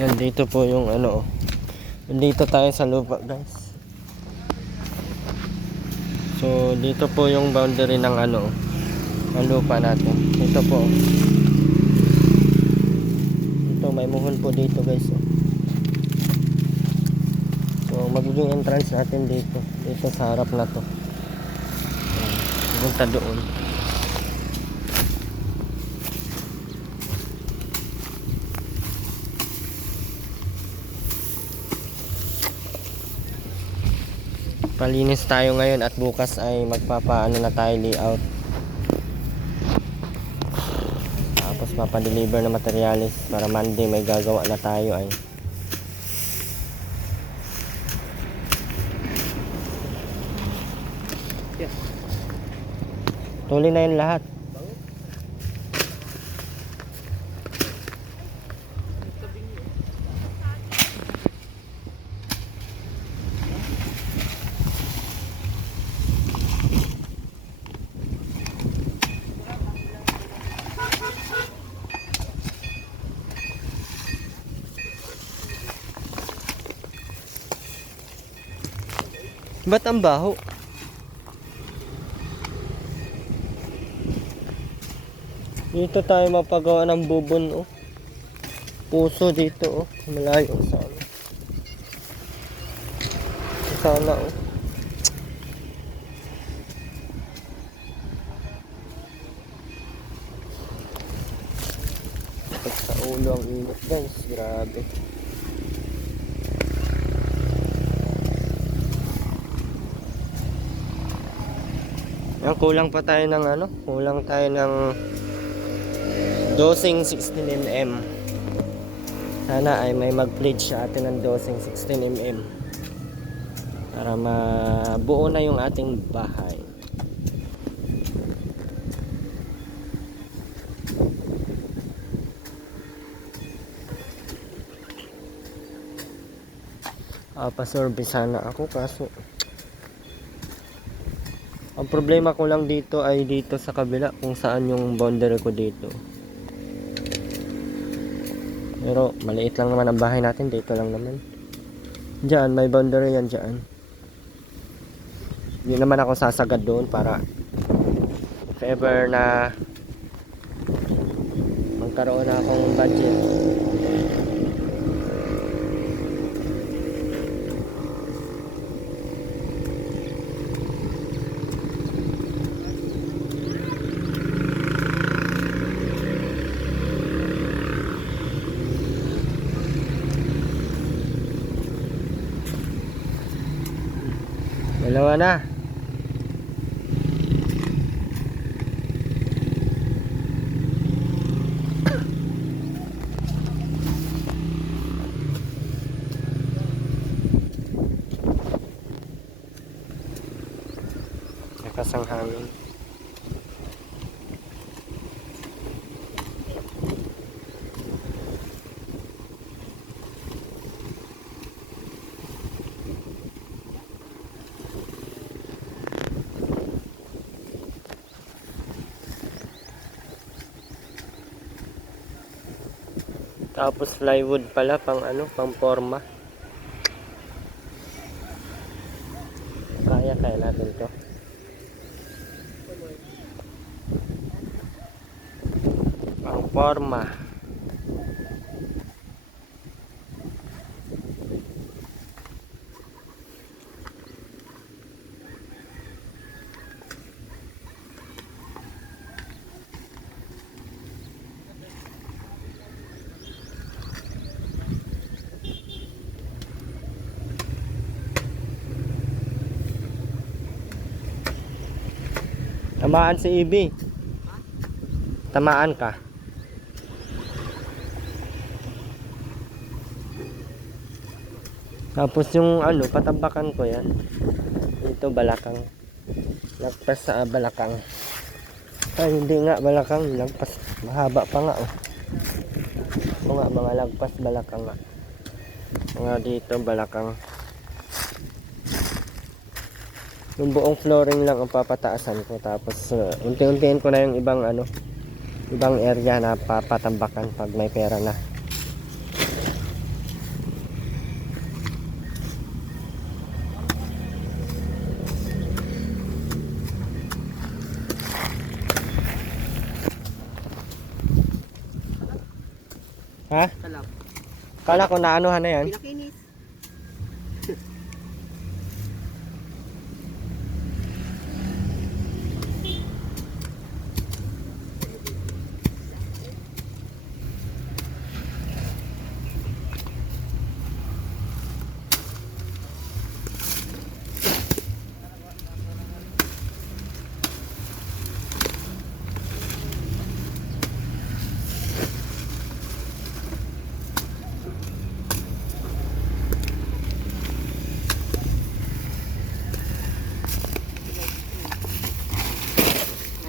Yan, dito po yung ano. Dito tayo sa lupa, guys. So, dito po yung boundary ng ano, ng lupa natin. Ito po. Ito, may muhon po dito, guys. So, magiging entrance natin dito. Dito sa harap na to. Punta doon. Palinis tayo ngayon at bukas ay magpapaano na tayo layout. Tapos papadeliver na materialis para Monday may gagawa na tayo ay. Tuloy na yun lahat. Ba't ang baho? Dito tayo mapagawa ng bubon, oh. Puso dito, oh. Malayo sana. Sana, oh. Pag sa ulo ang init, guys. Grabe. Yan, kulang pa tayo ng ano? Kulang tayo ng dosing 16mm. Sana ay may mag-pledge sa atin ng dosing 16mm para mabuo na yung ating bahay. Pa-service sana ako kaso ang problema ko lang dito ay dito sa kabila kung saan yung boundary ko dito. Pero maliit lang naman ang bahay natin, dito lang naman. Diyan, may boundary yan diyan. Hindi naman ako sasagad doon para if ever na magkaroon na akong budget. Dalawa na. Lakas ang hangin. Tapos plywood pala pang ano, pang forma. Kaya natin to. Pang forma. Tamaan si Ibi. Tamaan ka. Tapos yung ano, patambakan ko yan. Ito balakang. Lagpas sa balakang. Ay, hindi nga balakang. Lagpas. Mahaba pa nga, oh. Ito nga, mga lagpas balakang nga. Mga dito balakang. Yung buong flooring lang ang papataasan ko, tapos unti-untiin ko na yung ibang ano, ibang area na papatambakan pag may pera na. Ha? Talap. Kala ko naanuhan na yan. Pinakinis.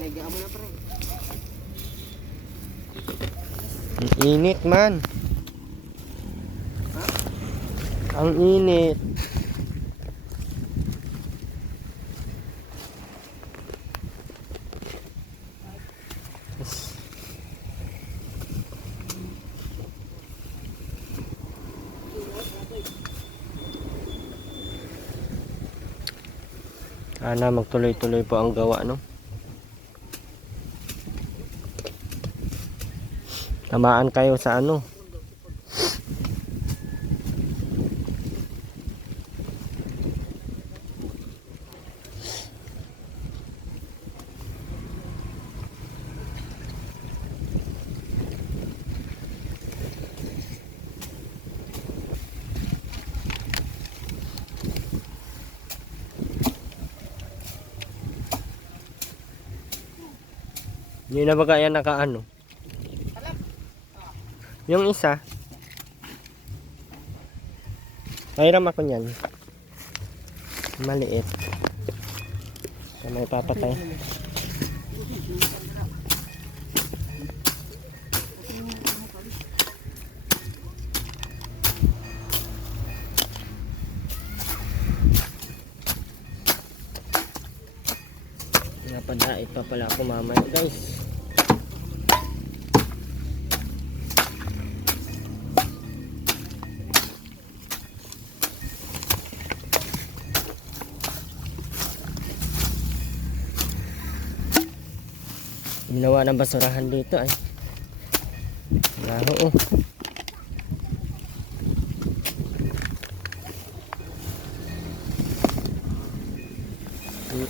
Nandiyan ka muna pre. Ang init man. Ang init. Sana magtuloy-tuloy po ang gawa, no? Tamaan kayo sa ano? Hindi na ba kaya nakaano? Yung isa. Mayroon ako niyan. Maliit. So, may papatay. Napadait pa pala ako mamaya guys. Ginawa ng basurahan dito ay. Laho oh.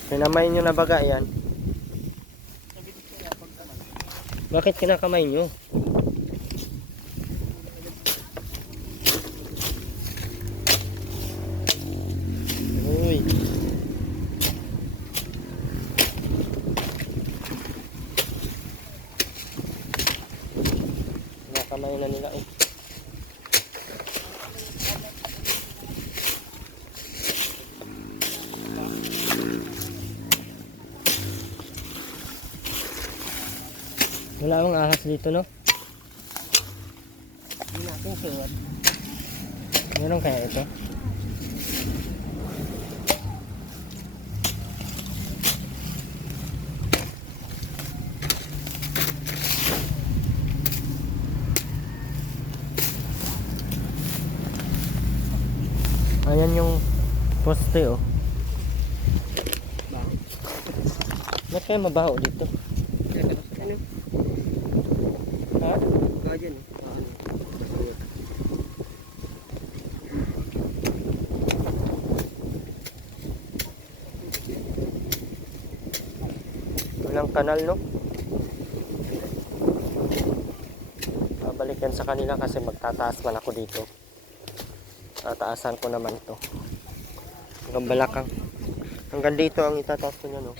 Kinamay nyo na baga yan. Bakit kinakamay nyo? Uy. Kinakamay na nila eh. Wala akong ahas dito, no? Hindi natin suot. Meron kaya ito? Ayan yung poste, oh. Ba't kaya mabaho dito? Ano? Ha? Ganyan. Walang kanal, no? Babalik yan sa kanila kasi magtataas man ako dito. Tataasan ko naman to. Hanggang balakang. Hanggang dito ang itataas ko niya, no?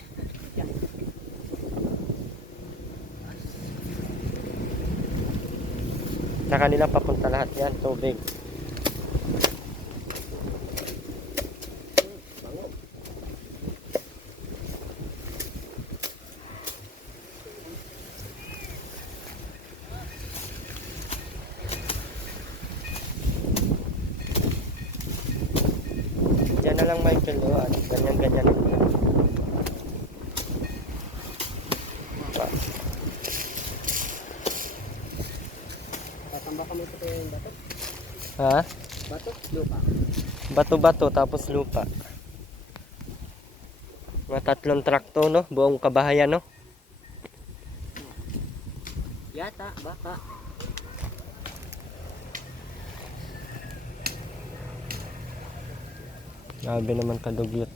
Sa kanila papunta lahat yan, tubig. Diyan na lang Michael, no? At ganyan-ganyan. Tatamba kami ito yung bato. Ha? Bato, lupa. Bato-bato tapos lupa. Mga 3 trakto, no? Buong kabahayan, no? Yata, baka. Sabi naman kadugyot.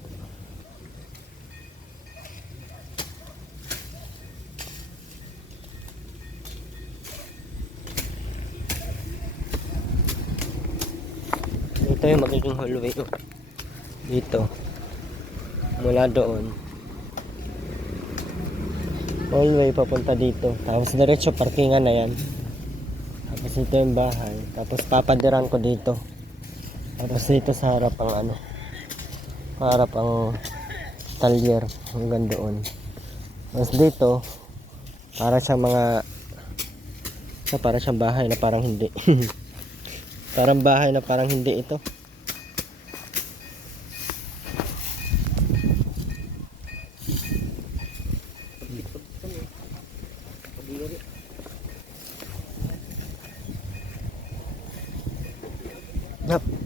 Ito yung magiging hallway. Oh. Dito. Mula doon. Hallway papunta dito. Tapos diretso parkingan na yan. Tapos ito yung bahay. Tapos papadiran ko dito. Tapos dito sa harap ang ano. Harap ang talyer. Hanggang doon. Tapos dito. Para siyang para siyang bahay na parang hindi. Parang bahay na parang hindi ito.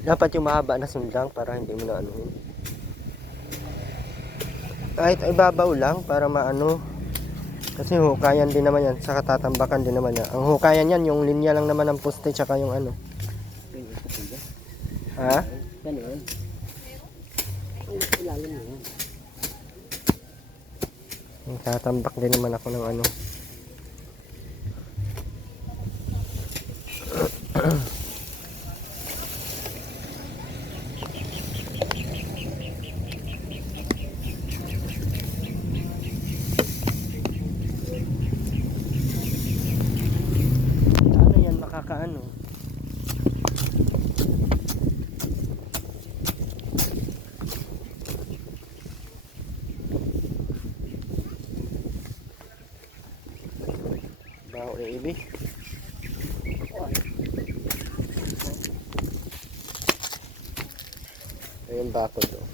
Dapat yung mahaba na sundang para hindi mo na anuhin. Kahit ibabaw lang para maano. Kasi hukayan din naman yan. Saka tatambakan din naman yan. Ang hukayan yan, yung linya lang naman ng poste tsaka yung ano. Ha? Ganun. Ilalim mo yan. Tatambak din naman ako ng ano. Ano yan makakaano? Baho na ibi. Ayun ba ako doon?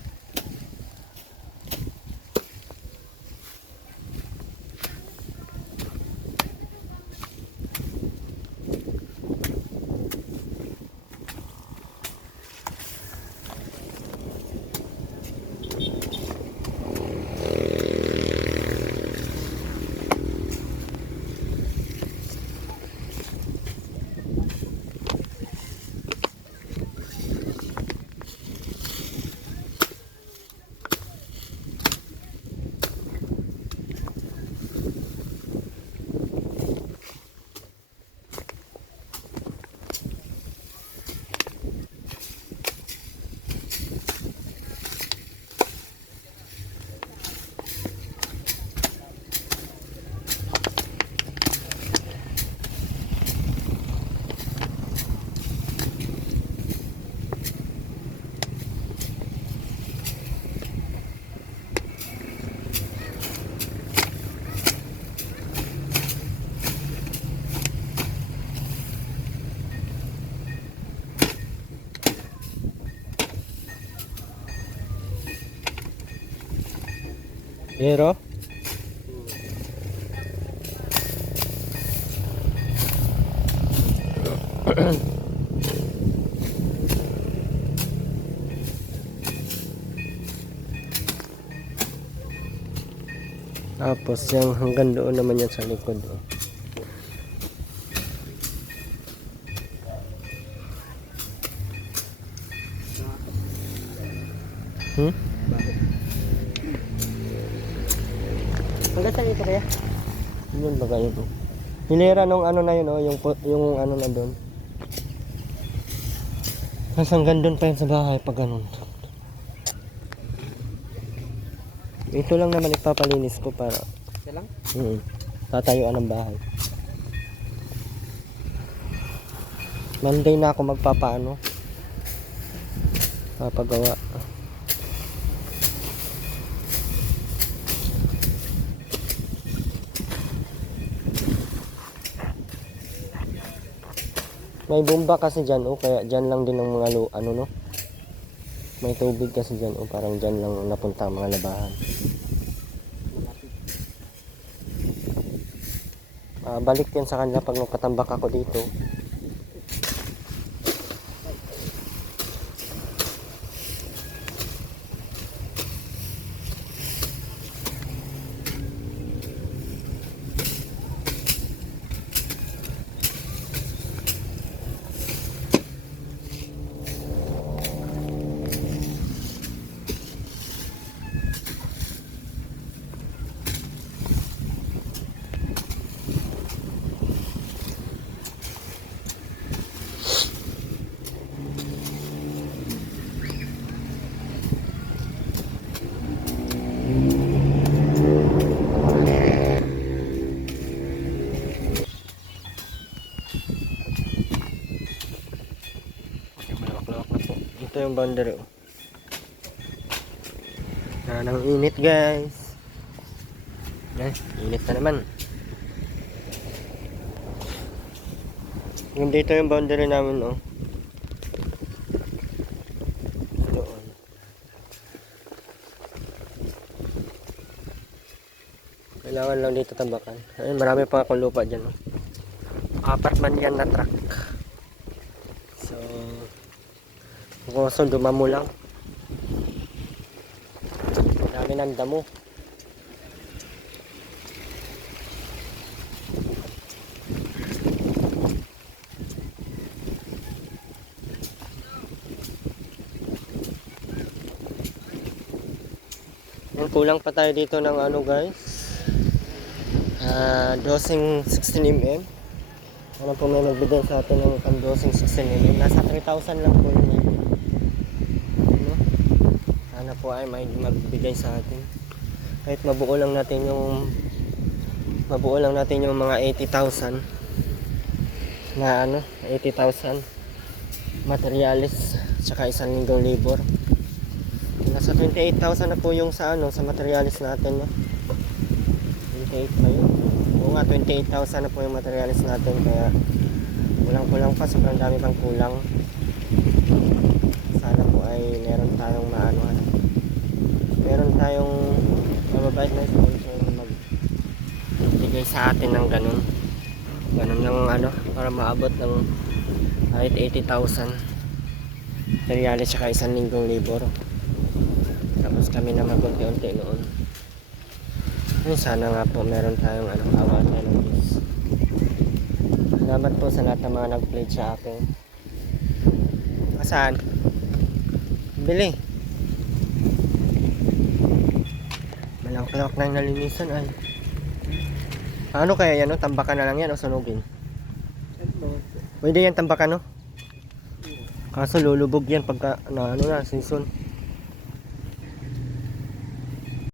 Pero tapos yung hanggang doon naman yan sa likod. Oh. Hanggang saan ito kaya? Yun ba kayo? Hilera nung ano na yun, oh, yung ano na doon. Mas hanggang doon pa yun sa bahay pag ganun. Ito lang naman ipapalinis ko para Ito lang? tatayuan ng bahay. Monday na ako magpapaano. Papagawa. May bomba kasi dyan, oh, kaya dyan lang din ang mga ano, no? May tubig kasi dyan, oh, parang dyan lang napunta ang mga labahan. Balik yan sa kanila pag nagpatambak ako dito. Ito yung boundary. Oh. Nang init guys. Init na naman. Yung dito yung boundary namin oh. Doon. Kailangan lang dito tambakan. Ayun, marami pa akong lupa dyan oh. 4 man yan na truck. So kung gusto dumamo lang. Dami ng damo. Yan, kulang pa tayo dito ng ano guys. Dosing 16mm. Ano po may nagbigay sa atin ng dosing 16mm. Nasa 3,000 lang po yun. Ano? Sana po ay may magbigay sa atin. Kahit mabuo lang natin yung mga 80,000 na ano, 80,000 materialis tsaka 1,000 labor. Nasa 28,000 na po yung sa ano, sa materialis natin, no? 28 ba yun? Oo nga, 28,000 na po yung materialis natin, kaya kulang-kulang pa, sobrang dami pang kulang. Sana po ay meron tayong maanuhan. Meron tayong mababait na sponsor na magbigay sa atin ng ganun ng ano, para maabot ng kahit 80,000 materialis tsaka 1,000 labor. Tapos kami na magunti-unti noon. Sana nga po meron tayong ano, awa tayo ng Diyos. Salamat po sa lahat ng mga nag-pledge sa akin. Saan? Bili. Malawak-lawak na yung nalinisan ay. Paano kaya yan, no? Tambakan na lang yan o sunugin? Pwede yan tambakan, no? Kaso lulubog yan pagka ano na season.